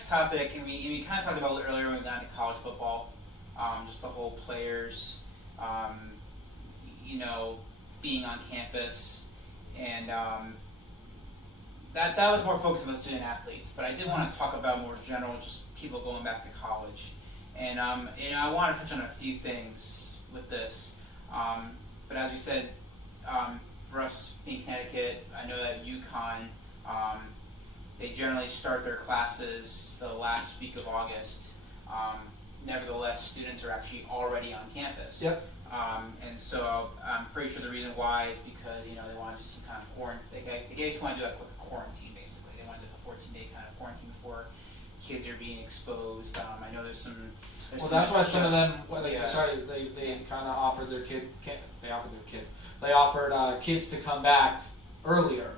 next topic, and we kind of talked about it earlier when we got into college football, just the whole players, um, you know, being on campus, and that was more focused on the student athletes. But I did want to talk about more general, just people going back to college, and I want to touch on a few things with this. But as we said, for us in Connecticut, I know that UConn. They generally start their classes the last week of August. Nevertheless, students are actually already on campus. Yep. And so I'm pretty sure the reason why is because they want to do some kind of quarantine. They just want to do a quick quarantine, basically. They want to do a 14-day kind of quarantine before kids are being exposed. I know there's some. That's why some of them. They kind of offered their kids. They offered kids to come back earlier,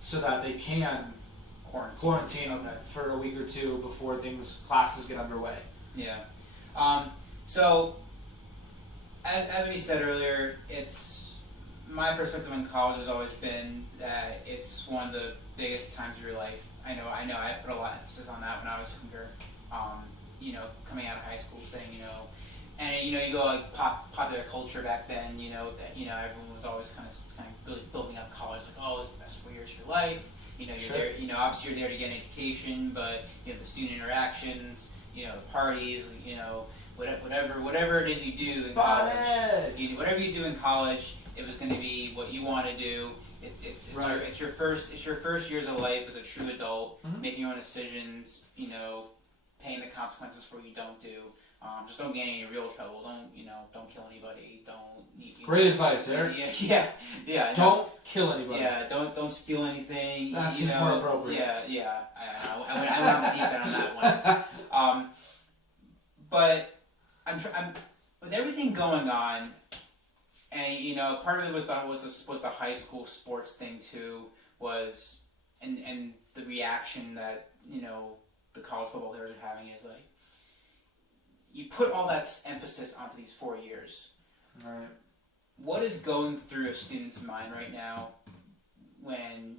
so that they can quarantine for a week or two before classes get underway. Yeah. So, as we said earlier, it's my perspective on college has always been that it's one of the biggest times of your life. I know. I put a lot of emphasis on that when I was younger. Coming out of high school, saying and you go like popular culture back then. Everyone was always kind of really building up college, like, oh, it's the best 4 years of your life. You're Sure. there. Obviously you're there to get an education, but the student interactions, the parties, whatever it is you do in college, whatever you do in college, it was going to be what you want to do. It's right. it's your first years of life as a true adult, Mm-hmm. making your own decisions. Paying the consequences for what you don't do. Just don't get in any real trouble. Don't kill anybody. Great advice, Eric. Yeah. Don't kill anybody. Yeah, don't steal anything. That seems more appropriate. Yeah. I went on the deep end on that one. But I'm with everything going on, and part of it was the high school sports thing too, was and the reaction that the college football players are having is like, you put all that emphasis onto these 4 years. Right. What is going through a student's mind right now when,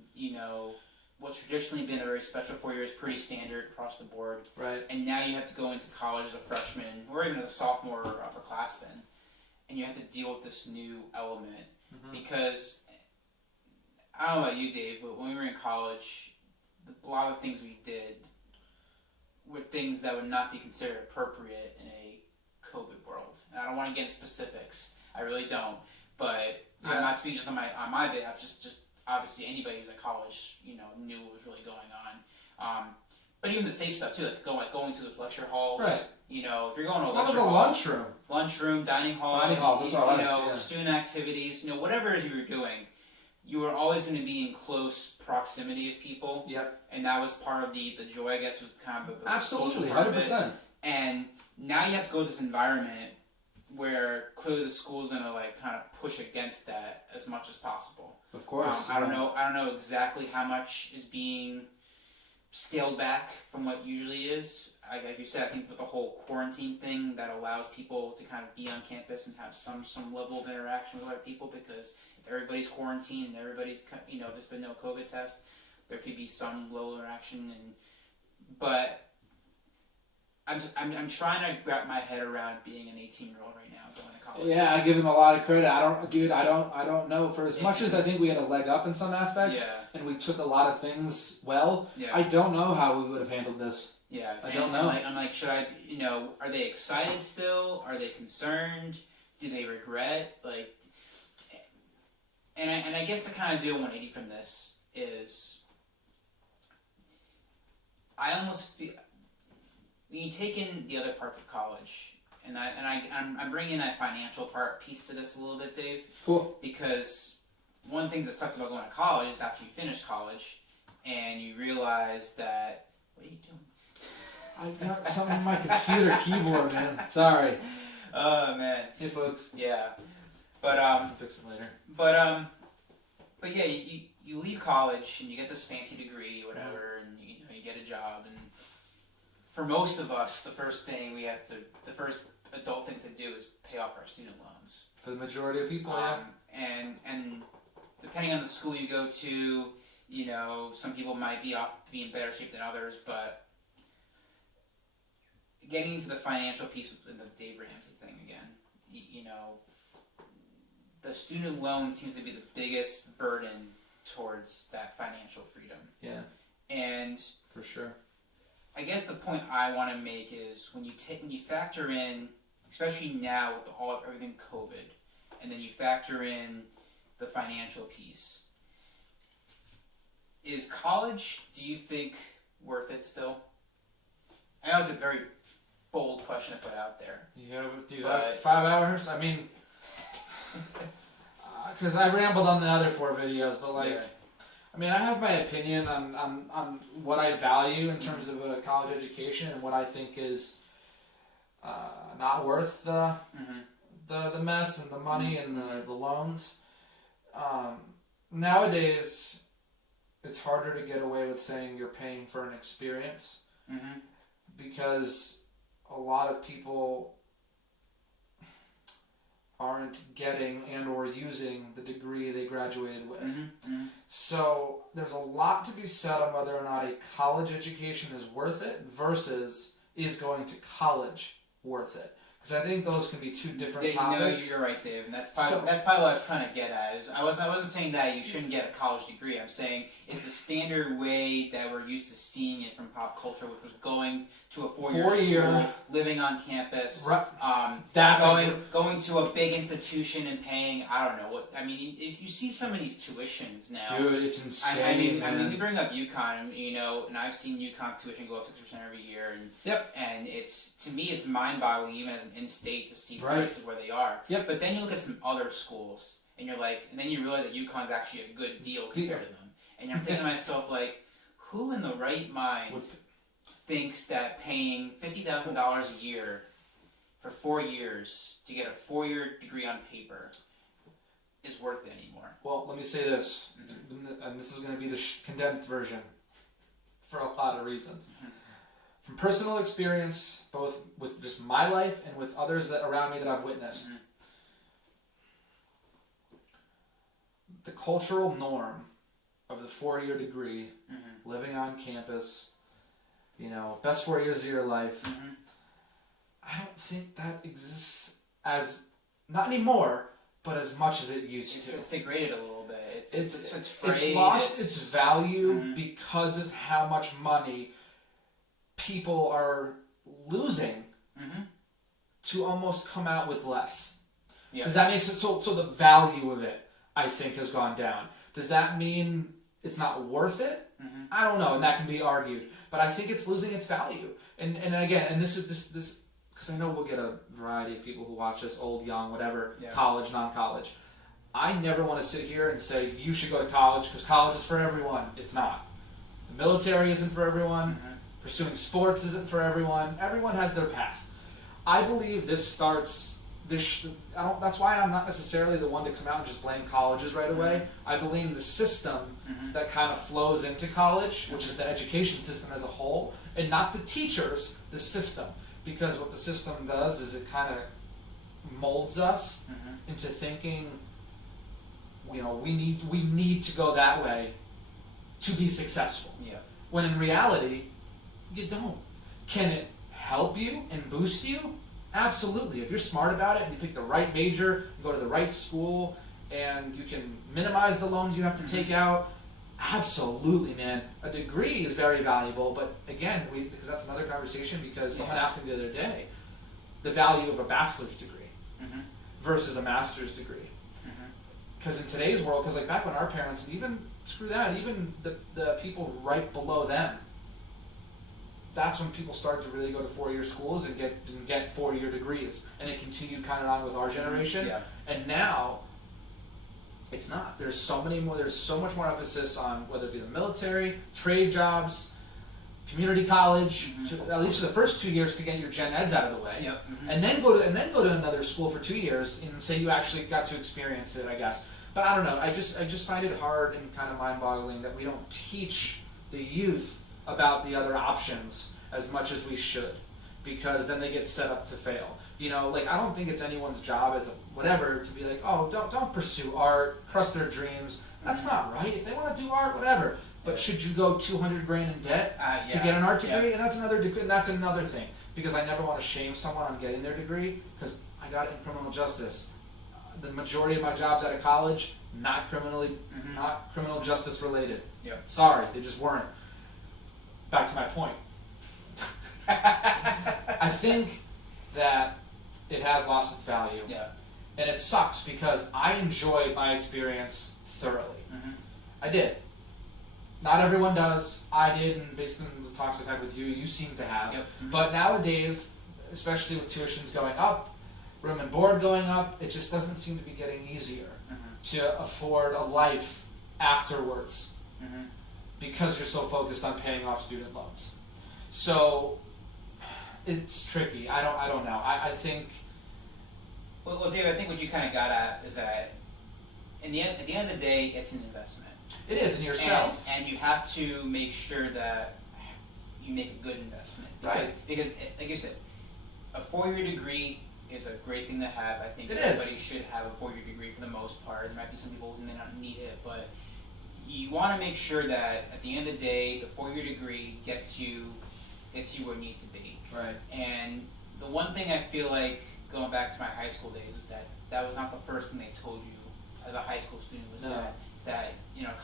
what's traditionally been a very special 4 years, pretty standard across the board. Right. And now you have to go into college as a freshman, or even as a sophomore or upperclassman, and you have to deal with this new element. Mm-hmm. Because, I don't know about you, Dave, but when we were in college, a lot of things we did were things that would not be considered appropriate in a COVID world. And I don't want to get into specifics. I really don't. But I'm not speaking just on my behalf. Just obviously anybody who's at college, knew what was really going on. But even the safe stuff too, like going to those lecture halls. Right. If you're going to a Go to lecture the hall, lunchroom, dining hall, that's all right. student activities, whatever it is you were doing, you were always going to be in close proximity of people. Yep. And that was part of the joy, I guess, was kind of the Absolutely, social part 100%. of it. And now you have to go to this environment where clearly the school is going to kind of push against that as much as possible. Of course. I don't know exactly how much is being scaled back from what usually is. Like you said, I think with the whole quarantine thing, that allows people to kind of be on campus and have some level of interaction with other people, because if everybody's quarantined and everybody's, there's been no COVID test, there could be some low interaction. But I'm trying to wrap my head around being an 18-year-old right now going to college. Yeah, I give them a lot of credit. I don't know. For as much as I think we had a leg up in some aspects, and we took a lot of things well, I don't know how we would have handled this. Yeah, I don't know. I'm like, should I? Are they excited still? Are they concerned? Do they regret? And I guess to kind of do a 180 from this is, I almost feel when you take in the other parts of college, and I'm bringing a financial piece to this a little bit, Dave. Cool. Because one of the things that sucks about going to college is after you finish college, and you realize that, what are you doing? I got something on my computer keyboard, man. Sorry. Oh man. Hey, folks. Yeah, but I'll fix it later. But yeah, you leave college and you get this fancy degree or whatever, and you get a job, and for most of us, the first adult thing to do is pay off our student loans. For the majority of people, and depending on the school you go to, some people might be in better shape than others, but getting into the financial piece and the Dave Ramsey thing again, you know, the student loan seems to be the biggest burden towards that financial freedom. Yeah. And for sure. I guess the point I want to make is when you factor in, especially now with everything COVID, and then you factor in the financial piece. Is college, do you think, worth it still? I know it's a very bold question to put out there. Do you have 5 hours? I mean, because I rambled on the other 4 videos, but like, yeah. I mean, I have my opinion on what I value in terms of a college education and what I think is not worth the mess and the money and the loans. Nowadays, it's harder to get away with saying you're paying for an experience because a lot of people aren't getting and or using the degree they graduated with. So there's a lot to be said on whether or not a college education is worth it versus is going to college worth it. Because I think those can be 2 different topics. No, you're right, Dave, and that's probably what I was trying to get at. I wasn't saying that you shouldn't get a college degree. I'm saying it's the standard way that we're used to seeing it from pop culture, which was going to a 4-year school, living on campus, going to a big institution and paying, I don't know what. I mean, you see some of these tuitions now. Dude, it's insane. I mean, we bring up UConn, you know, and I've seen UConn's tuition go up 6% every year, and it's, to me, it's mind-boggling even as an in-state to see prices where they are. But then you look at some other schools, and you're like, and then you realize that UConn's actually a good deal compared to them, and I'm thinking to myself, like, who in the right mind thinks that paying $50,000 a year for 4 years to get a 4-year degree on paper is worth it anymore? Well, let me say this, and this is going to be the condensed version for a lot of reasons. From personal experience, both with just my life and with others that around me that I've witnessed, the cultural norm of the 4-year degree, living on campus, you know, best 4 years of your life, I don't think that exists as, not anymore, but as much as it used to. It's degraded a little bit. It's lost its value because of how much money people are losing to almost come out with less. Does that make sense? So the value of it, I think, has gone down. Does that mean it's not worth it? I don't know, and that can be argued. But I think it's losing its value. And again, and this is because I know we'll get a variety of people who watch this, old, young, whatever, college, non-college. I never want to sit here and say you should go to college because college is for everyone. It's not. The military isn't for everyone. Pursuing sports isn't for everyone. Everyone has their path. I believe this starts. That's why I'm not necessarily the one to come out and just blame colleges right away. I blame the system that kind of flows into college, which is the education system as a whole, and not the teachers, the system. Because what the system does is it kind of molds us into thinking, you know, we need to go that way to be successful. When in reality, you don't. Can it help you and boost you? Absolutely. If you're smart about it and you pick the right major, you go to the right school, and you can minimize the loans you have to take out, absolutely, man. A degree is very valuable, but again, because that's another conversation, because someone asked me the other day, the value of a bachelor's degree versus a master's degree. Because in today's world, because like back when our parents, even screw that, even the people right below them, that's when people started to really go to 4-year schools and get 4-year degrees, and it continued kind of on with our generation. And now it's not. There's so much more emphasis on whether it be the military, trade jobs, community college, at least for the first 2 years to get your gen eds out of the way, and then go to another school for 2 years and say you actually got to experience it, I guess. But I don't know. I just find it hard and kind of mind-boggling that we don't teach the youth about the other options as much as we should, because then they get set up to fail. You know, like, I don't think it's anyone's job as a whatever to be like, oh, don't pursue art, crush their dreams. That's not right. If they want to do art, whatever. But should you go $200,000 in debt to get an art degree? And that's another degree, and that's another thing. because I never want to shame someone on getting their degree, because I got it in criminal justice. The majority of my jobs out of college, not criminal justice related. Yep. Sorry, they just weren't. Back to my point. I think that it has lost its value. Yeah. And it sucks because I enjoyed my experience thoroughly. Mm-hmm. I did. Not everyone does. I did, and based on the talks I've had with you, you seem to have. Yep. Mm-hmm. But nowadays, especially with tuitions going up, room and board going up, it just doesn't seem to be getting easier to afford a life afterwards because you're so focused on paying off student loans. So it's tricky. I don't know. I think. Well, Dave, I think what you kind of got at is that at the end of the day, it's an investment. It is in yourself, and you have to make sure that you make a good investment. Because like you said, a 4-year degree is a great thing to have. I think everybody should have a 4-year degree for the most part. There might be some people who may not need it, but you want to make sure that at the end of the day, the 4-year degree gets you where you need to be. Right. And the one thing I feel like, going back to my high school days, is that was not the first thing they told you as a high school student. That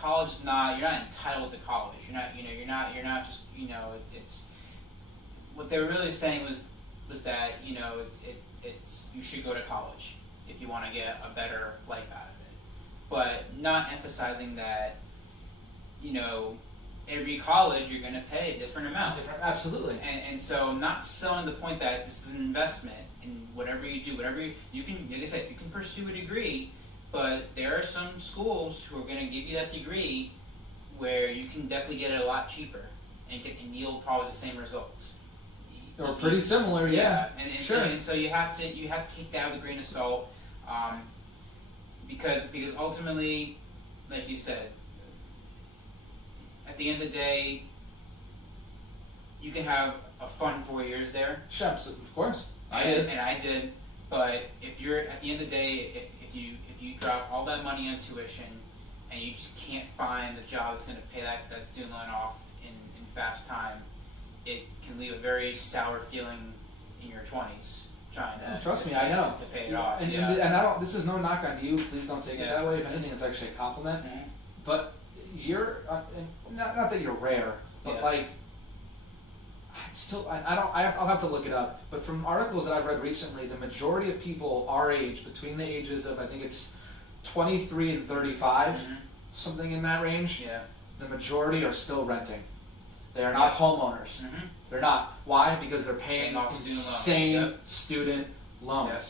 college is not, you're not entitled to college. You're not just, it's what they were really saying was that it's you should go to college if you want to get a better life out of it, but not emphasizing that every college you're going to pay a different amount. Absolutely. And so not selling the point that this is an investment in whatever you do, whatever you can, like I said, you can pursue a degree, but there are some schools who are going to give you that degree where you can definitely get it a lot cheaper and yield probably the same results. Or pretty similar, yeah. And sure. So you have to take that with a grain of salt, because ultimately, like you said, at the end of the day, you can have a fun 4 years there. Sure, of course. I did. But if you're at the end of the day, if you drop all that money on tuition and you just can't find the job that's going to pay that student loan off in fast time, it can leave a very sour feeling in your 20s trying to. Trust me, I know. To pay it off. And I don't. This is no knock on you. Please don't take it that way. If anything, it's actually a compliment. Mm-hmm. But you're not that you're rare, but like. I'll have to look it up. But from articles that I've read recently, the majority of people our age, between the ages of I think it's 23 and 35, something in that range. Yeah. The majority are still renting. They are not homeowners. Mm-hmm. They're not. Why? Because they're paying off insane student loans. Yep.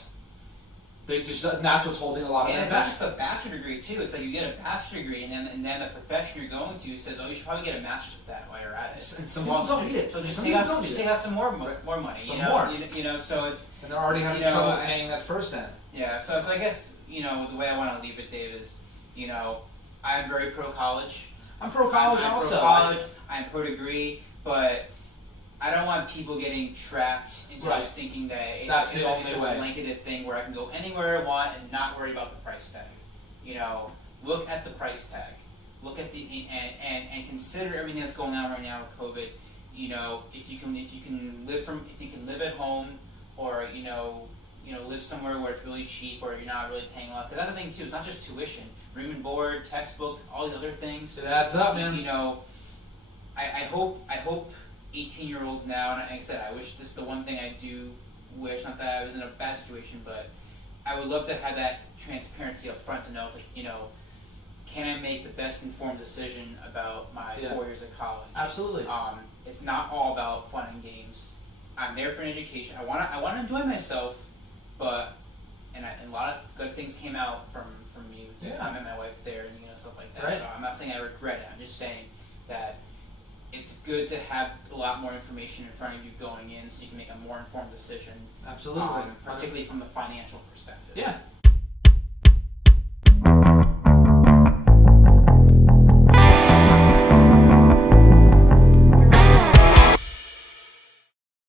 They just, and that's what's holding a lot of them back. And it's not just a bachelor degree too. It's like you get a bachelor degree, and then the profession you're going to says, "Oh, you should probably get a master's with that while you're at it." And some people don't need it. So just take out some more money. So it's. And they're already having trouble paying that first end. Yeah. So I guess the way I want to leave it, Dave, is I'm very pro college. I'm pro college also. Pro college. I'm pro degree, but I don't want people getting trapped into just thinking that it's a blanketed thing where I can go anywhere I want and not worry about the price tag. Look at the price tag. Look at and consider everything that's going on right now with COVID. If you can live at home, or live somewhere where it's really cheap, or you're not really paying a lot. Because that's the thing too. It's not just tuition, room and board, textbooks, all these other things. It adds up, man. I hope 18-year-olds now, and like I said, I wish this is the one thing I do wish, not that I was in a bad situation, but I would love to have that transparency up front to know that, can I make the best informed decision about my 4 years of college? Absolutely. It's not all about fun and games. I'm there for an education. I want to enjoy myself, but and a lot of good things came out from me. I met my wife there, and stuff like that. Right. So I'm not saying I regret it. I'm just saying that it's good to have a lot more information in front of you going in, so you can make a more informed decision. Absolutely. Particularly from the financial perspective. Yeah,